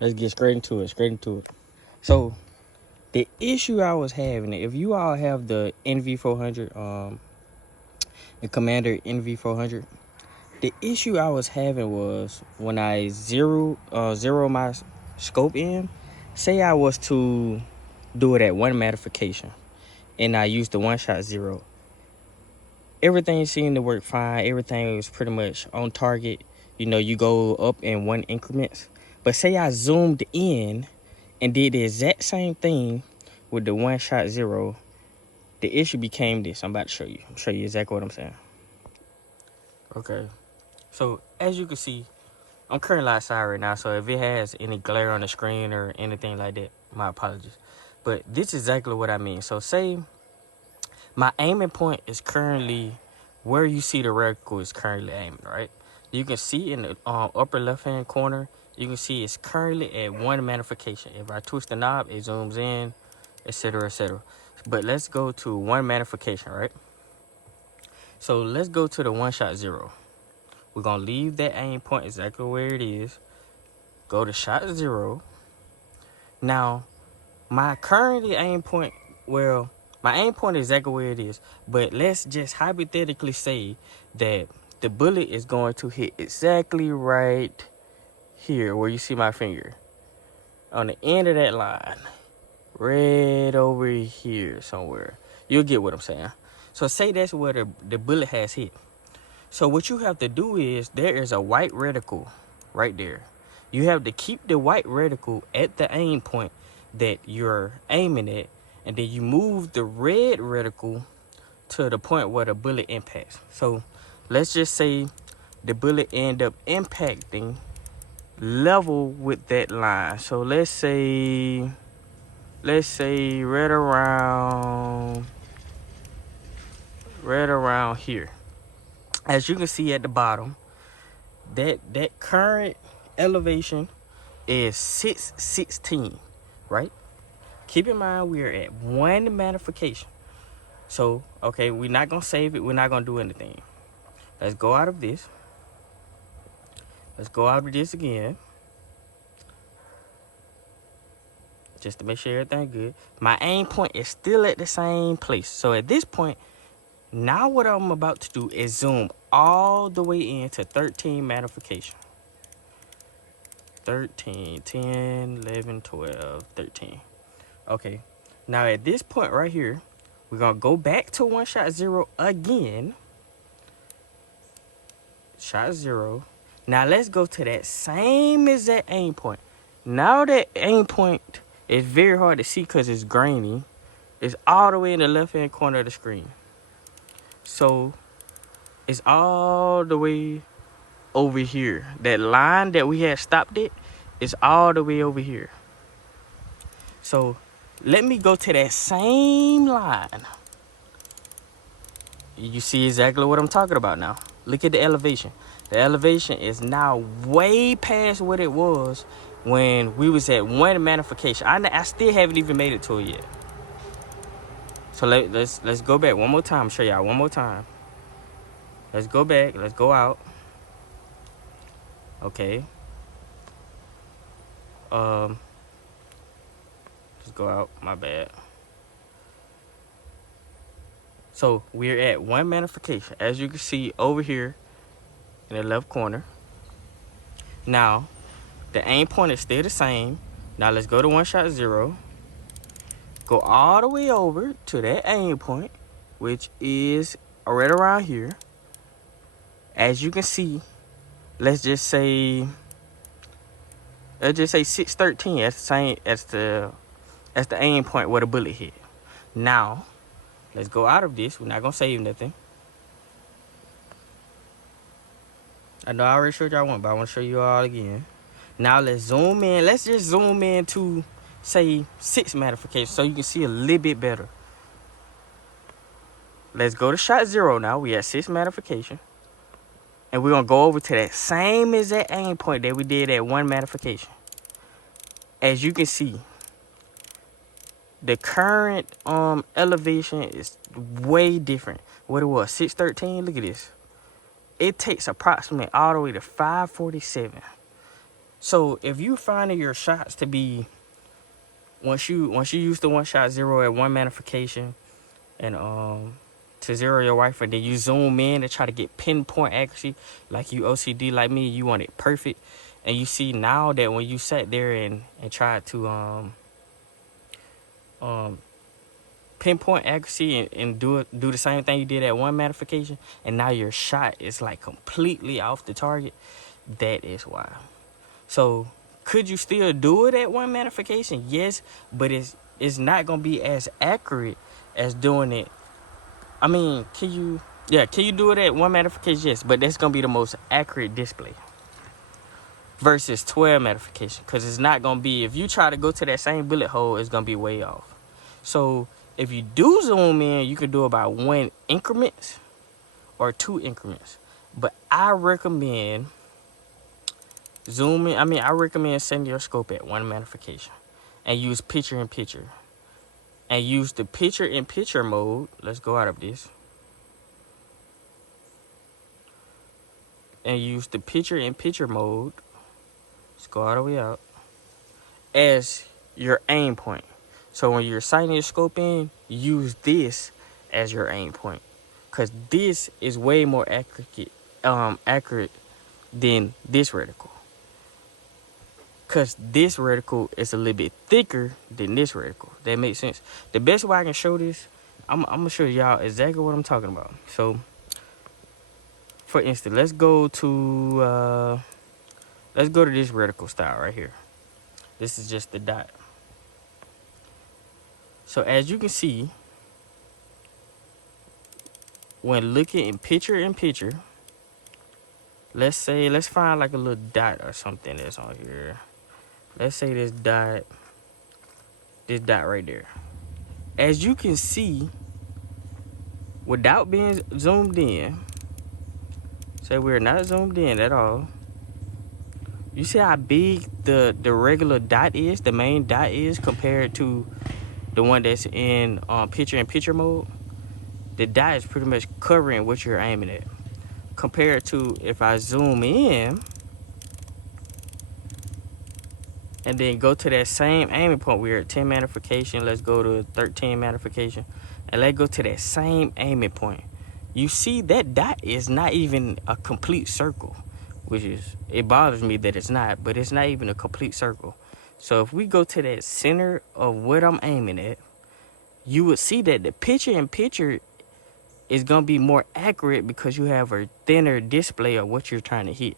Let's get straight into it. So the issue I was having, if you all have the NV400, the Commander NV400, the issue I was having was when I zero my scope in. Say I was to do it at 1 magnification, and I used the one-shot zero. Everything seemed to work fine. Everything was pretty much on target. You know, you go up in 1 increments. But say I zoomed in and did the exact same thing with the one-shot zero, the issue became this. I'm about to show you. Show you exactly what I'm saying. Okay. So as you can see, I'm currently outside right now. So if it has any glare on the screen or anything like that, my apologies. But this is exactly what I mean. So say my aiming point is currently where you see the reticle is currently aiming, right? You can see in the upper left-hand corner, you can see it's currently at 1 magnification. If I twist the knob, it zooms in, etc., etc. But let's go to 1 magnification, right? So let's go to the one-shot zero. We're going to leave that aim point exactly where it is. Go to shot zero. Now, my currently aim point, well, my aim point is exactly where it is. But let's just hypothetically say that the bullet is going to hit exactly right here where you see my finger. On the end of that line. Right over here somewhere. You'll get what I'm saying. So say that's where the bullet has hit. So what you have to do is, there is a white reticle right there. You have to keep the white reticle at the aim point that you're aiming at, and then you move the red reticle to the point where the bullet impacts. So let's just say the bullet end up impacting level with that line. So let's say right around here. As you can see at the bottom, that current elevation is 616, right? Keep in mind we're at 1 magnification. So, okay, we're not going to save it. We're not going to do anything. Let's go out of this. Let's go out of this again. Just to make sure everything's good. My aim point is still at the same place. So at this point, now what I'm about to do is zoom all the way into 13 magnification. 13, 10, 11, 12, 13. Okay. Now at this point right here, we're going to go back to one-shot zero again. Shot zero. Now let's go to that same exact aim point. Now that aim point is very hard to see because it's grainy. It's all the way in the left-hand corner of the screen. So it's all the way over here. That line that we had stopped it is all the way over here. So let me go to that same line. You see exactly what I'm talking about now. Look at the elevation. The elevation is now way past what it was when we was at 1 magnification. I still haven't even made it to it yet. So let's go back one more time. Show y'all one more time. Let's go back. Let's go out. Okay. Let's go out. My bad. So we're at 1 magnification, as you can see over here in the left corner. Now the aim point is still the same. Now let's go to one-shot zero. Go all the way over to that aim point, which is right around here. As you can see, let's just say 613. That's the same as the aim point where the bullet hit. Now let's go out of this. We're not gonna save nothing. I know I already showed y'all one, but I want to show you all again. Now let's zoom in. Let's just zoom in to say 6 magnification so you can see a little bit better. Let's go to shot zero now. We at 6 magnification. And we're going to go over to that same exact aim point that we did at 1 magnification. As you can see, the current elevation is way different. What it was, 613? Look at this. It takes approximately all the way to 547. So if you finding your shots to be, once you use the one shot zero at one magnification and to zero your rifle, then you zoom in to try to get pinpoint accuracy, like you OCD like me, you want it perfect. And you see now that when you sat there and tried to pinpoint accuracy and do the same thing you did at one magnification, and now your shot is like completely off the target, that is why. So could you still do it at one magnification? Yes, but it's not gonna be as accurate as doing it. I mean, can you do it at one magnification? Yes, but that's gonna be the most accurate display versus 12 magnification, because it's not gonna be, if you try to go to that same bullet hole, it's gonna be way off. So if you do zoom in, you can do about 1 increments or 2 increments. But I recommend I recommend setting your scope at 1 magnification and use picture in picture. And use the picture in picture mode. Let's go out of this. And use the picture in picture mode. Let's go all the way out. As your aim point. So when you're sighting your scope in, use this as your aim point, because this is way more accurate than this reticle. Because this reticle is a little bit thicker than this reticle. That makes sense. The best way I can show this, I'm gonna show y'all exactly what I'm talking about. So, for instance, let's go to this reticle style right here. This is just the dot. So as you can see, when looking in picture, let's find like a little dot or something that's on here. Let's say this dot right there. As you can see, without being zoomed in, say we're not zoomed in at all, you see how big the regular dot is, the main dot is, compared to the one that's in picture in picture mode. The dot is pretty much covering what you're aiming at. Compared to if I zoom in and then go to that same aiming point, we're at 10 magnification, let's go to 13 magnification, and let's go to that same aiming point. You see that dot is not even a complete circle, which is, it bothers me that it's not, but it's not even a complete circle. So if we go to that center of what I'm aiming at, you would see that the picture in picture is going to be more accurate because you have a thinner display of what you're trying to hit.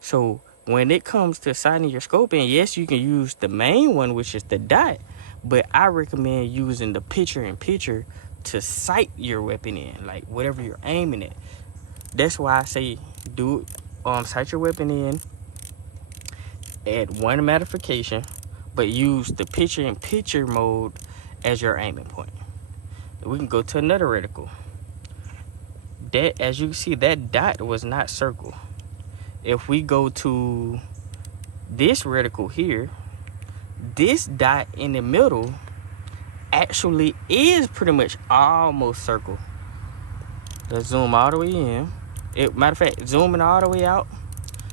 So when it comes to sighting your scope in, yes, you can use the main one, which is the dot, but I recommend using the picture in picture to sight your weapon in, like whatever you're aiming at. That's why I say sight your weapon in at 1 magnification, but use the picture in picture mode as your aiming point. We can go to another reticle. That, as you can see, that dot was not circle. If we go to this reticle here, this dot in the middle actually is pretty much almost circle. Let's zoom all the way in. Matter of fact, zooming all the way out.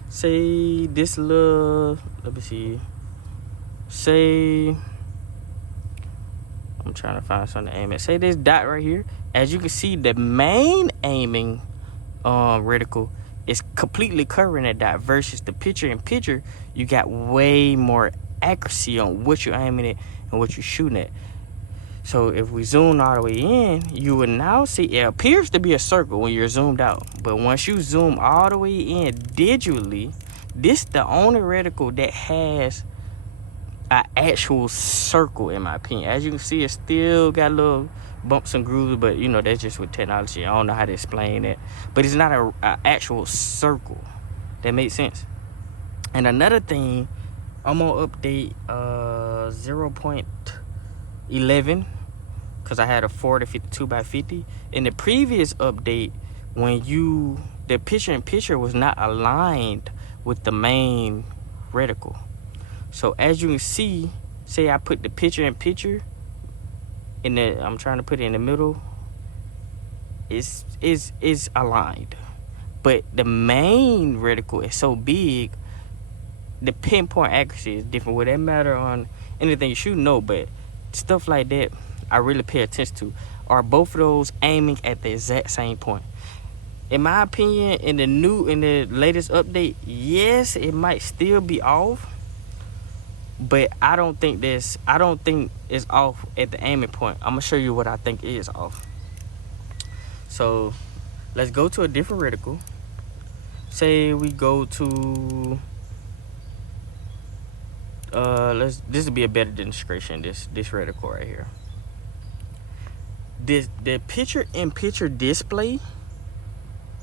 Say this little, let me see. Say, I'm trying to find something to aim at. Say this dot right here. As you can see, the main aiming reticle is completely covering that dot, versus the picture in picture, you got way more accuracy on what you're aiming at and what you're shooting at. So if we zoom all the way in, you will now see it appears to be a circle when you're zoomed out. But once you zoom all the way in digitally, this is the only reticle that has an actual circle, in my opinion. As you can see, it still got little bumps and grooves, but you know, that's just with technology. I don't know how to explain that. But it's not an actual circle. That makes sense. And another thing, I'm gonna update 0.11, because I had a 40-52x50. In the previous update, when the picture in picture was not aligned with the main reticle. So as you can see, say I put the picture in picture I'm trying to put it in the middle, is aligned. But the main reticle is so big, the pinpoint accuracy is different. Would that matter on anything you shoot? No, but stuff like that I really pay attention to. Are both of those aiming at the exact same point? In my opinion, in the latest update, yes, it might still be off, but I don't think it's off at the aiming point. I'm gonna show you what I think is off. So let's go to a different reticle. Say we go to this would be a better demonstration. This reticle right here. The picture-in-picture display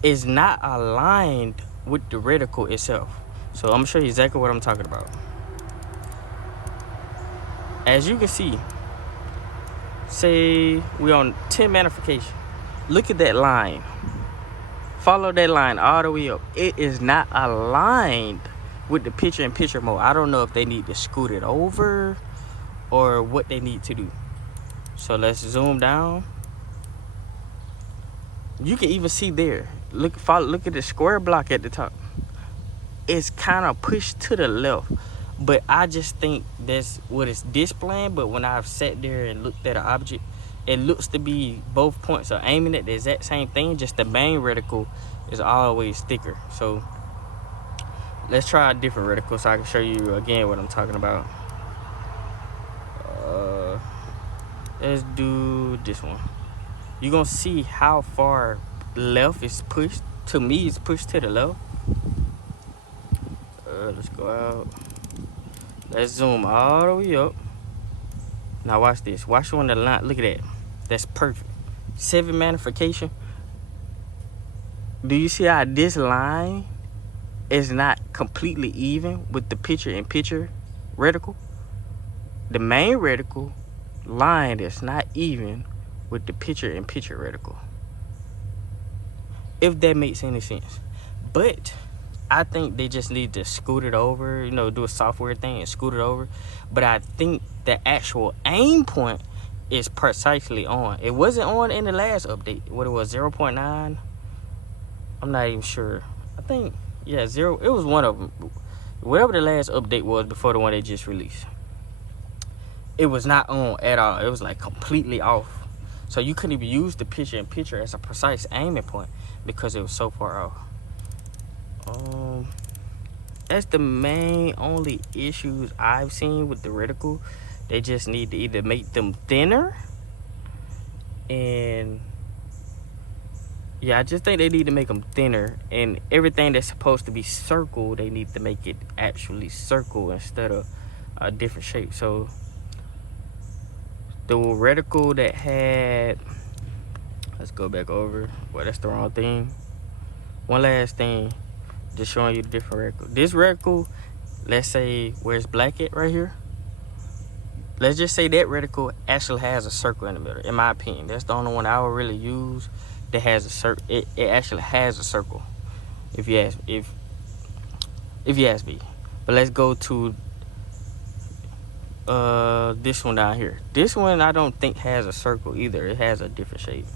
is not aligned with the reticle itself. So I'm gonna show you exactly what I'm talking about. As you can see, say we're on 10 magnification. Look at that line. Follow that line all the way up. It is not aligned with the picture-in-picture mode. I don't know if they need to scoot it over or what they need to do. So let's zoom down. You can even see there. Look at the square block at the top. It's kind of pushed to the left, but I just think that's what it's displaying. But when I've sat there and looked at an object, it looks to be both points are aiming at the exact same thing. Just the main reticle is always thicker. So let's try a different reticle so I can show you again what I'm talking about. Let's do this one. You're gonna see how far left is pushed. To me, it's pushed to the left. Let's go out. Let's zoom all the way up. Now watch this. Watch on the line. Look at that. That's perfect. 7 magnification. Do you see how this line is not completely even with the picture-in-picture reticle? The main reticle line is not even with the picture-in-picture reticle, if that makes any sense. But I think they just need to scoot it over, do a software thing and scoot it over. But I think the actual aim point is precisely on. It wasn't on in the last update. What it was, 0.9? I'm not even sure. I think, yeah, 0. It was one of them. Whatever the last update was before the one they just released. It was not on at all. It was like completely off. So you couldn't even use the picture-in-picture as a precise aiming point because it was so far off. That's the main only issues I've seen with the reticle. They just need to either make them thinner, and yeah, I just think they need to make them thinner, and everything that's supposed to be circle, they need to make it actually circle instead of a different shape. So the reticle that had, let's go back over. Well, that's the wrong thing. One last thing, just showing you the different reticle. This reticle, let's say where it's black at right here. Let's just say that reticle actually has a circle in the middle. In my opinion, that's the only one I would really use that has a circle. It actually has a circle. If you ask me. But let's go to this one down here. This one I don't think has a circle either. It has a different shape.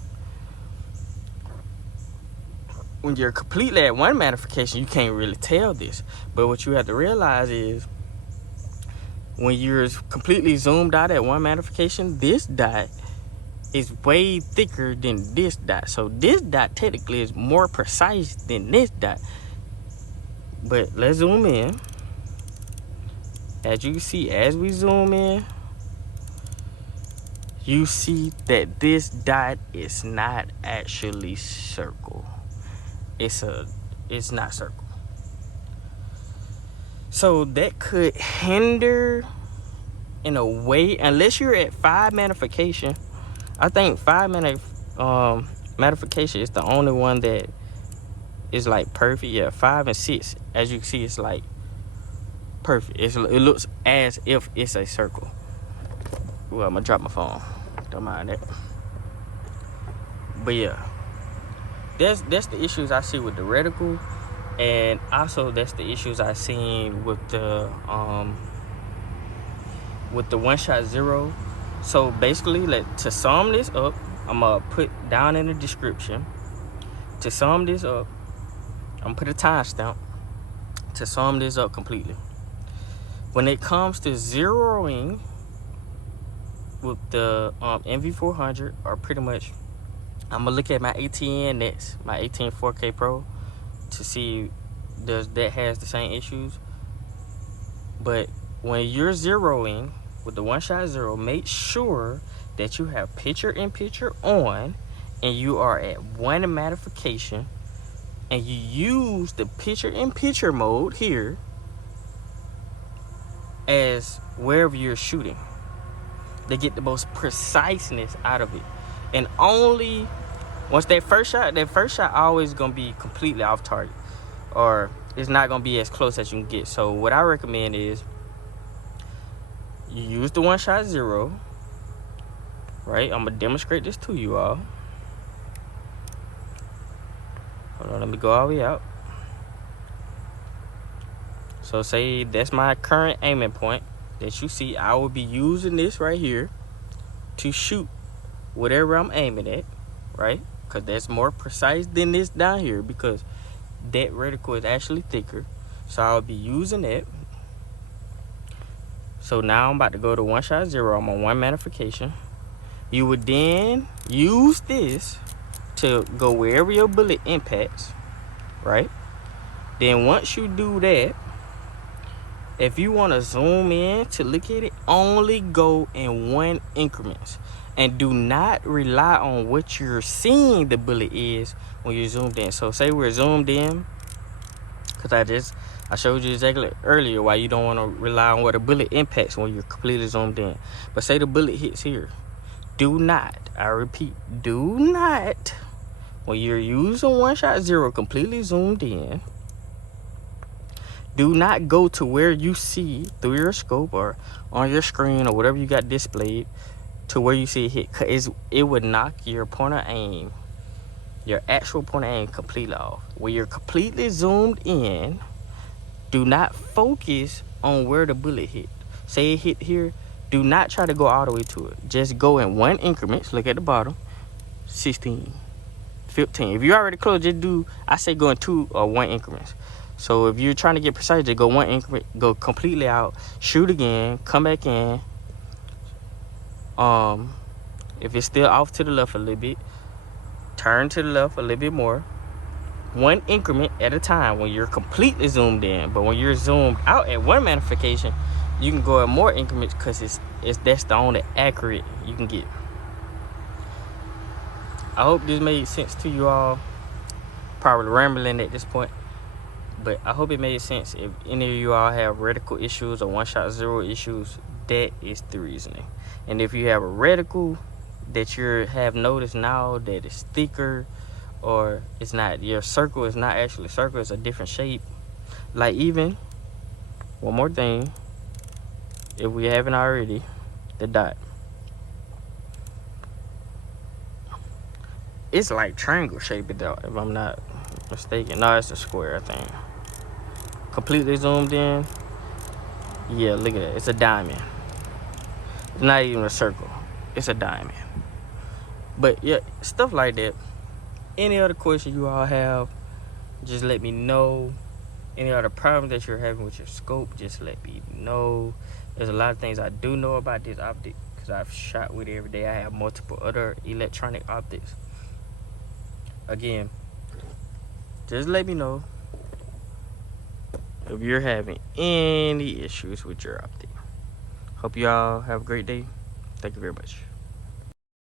When you're completely at one magnification, you can't really tell this. But what you have to realize is when you're completely zoomed out at one magnification, this dot is way thicker than this dot. So this dot technically is more precise than this dot. But let's zoom in. As you can see, as we zoom in, you see that this dot is not actually circle. It's not circle. So that could hinder in a way, unless you're at 5 magnification. I think 5 magnification is the only one that is like perfect. Yeah, 5 and 6, as you can see, it's like perfect. It looks as if it's a circle. Well, I'm gonna drop my phone. Don't mind that. But yeah, that's the issues I see with the reticle, and also that's the issues I seen with the one-shot zero. So basically, to sum this up, I'm gonna put down in the description. To sum this up, I'm gonna put a timestamp to sum this up completely. When it comes to zeroing with the NV400, or pretty much, I'm gonna look at my ATN next, my ATN 4K Pro, to see does that has the same issues. But when you're zeroing with the one shot zero, make sure that you have picture in picture on, and you are at one magnification, and you use the picture in picture mode here as wherever you're shooting. They get the most preciseness out of it. And only once that first shot always gonna be completely off target, or it's not gonna be as close as you can get. So what I recommend is you use the one shot zero, right? I'm gonna demonstrate this to you all. Hold on, let me go all the way out. So say that's my current aiming point that you see. I will be using this right here to shoot whatever I'm aiming at, right? Because that's more precise than this down here, because that reticle is actually thicker. So I'll be using that. So now I'm about to go to one shot zero. I'm on one magnification. You would then use this to go wherever your bullet impacts, right? Then once you do that, if you want to zoom in to look at it, only go in one increments, and do not rely on what you're seeing the bullet is when you're zoomed in. So say we're zoomed in, because I showed you exactly earlier why you don't want to rely on where the bullet impacts when you're completely zoomed in. But say the bullet hits here, do not, I repeat, do not, when you're using one shot zero completely zoomed in, do not go to where you see through your scope or on your screen or whatever you got displayed to where you see it hit, because it would knock your point of aim, your actual point of aim, completely off. When you're completely zoomed in, do not focus on where the bullet hit. Say it hit here, do not try to go all the way to it. Just go in one increments. Look at the bottom, 16, 15. If you're already close, just do, I say go in 2 or 1 increments. So if you're trying to get precise, just go 1 increment, go completely out, shoot again, come back in. If it's still off to the left a little bit, turn to the left a little bit more. 1 increment at a time when you're completely zoomed in. But when you're zoomed out at 1 magnification, you can go at more increments, because that's the only accurate you can get. I hope this made sense to you all. Probably rambling at this point, but I hope it made sense. If any of you all have reticle issues or one shot zero issues, that is the reasoning. And if you have a reticle that you have noticed now that is thicker, or it's not, your circle is not actually a circle, it's a different shape. Like, even one more thing, if we haven't already, the dot. It's like triangle shaped though, if I'm not mistaken. No, it's a square, I think. Completely zoomed in. Yeah, look at that. It's a diamond. It's not even a circle. It's a diamond. But yeah, stuff like that. Any other questions you all have, just let me know. Any other problems that you're having with your scope, just let me know. There's a lot of things I do know about this optic, because I've shot with it every day. I have multiple other electronic optics. Again, just let me know if you're having any issues with your optic. Hope y'all have a great day. Thank you very much.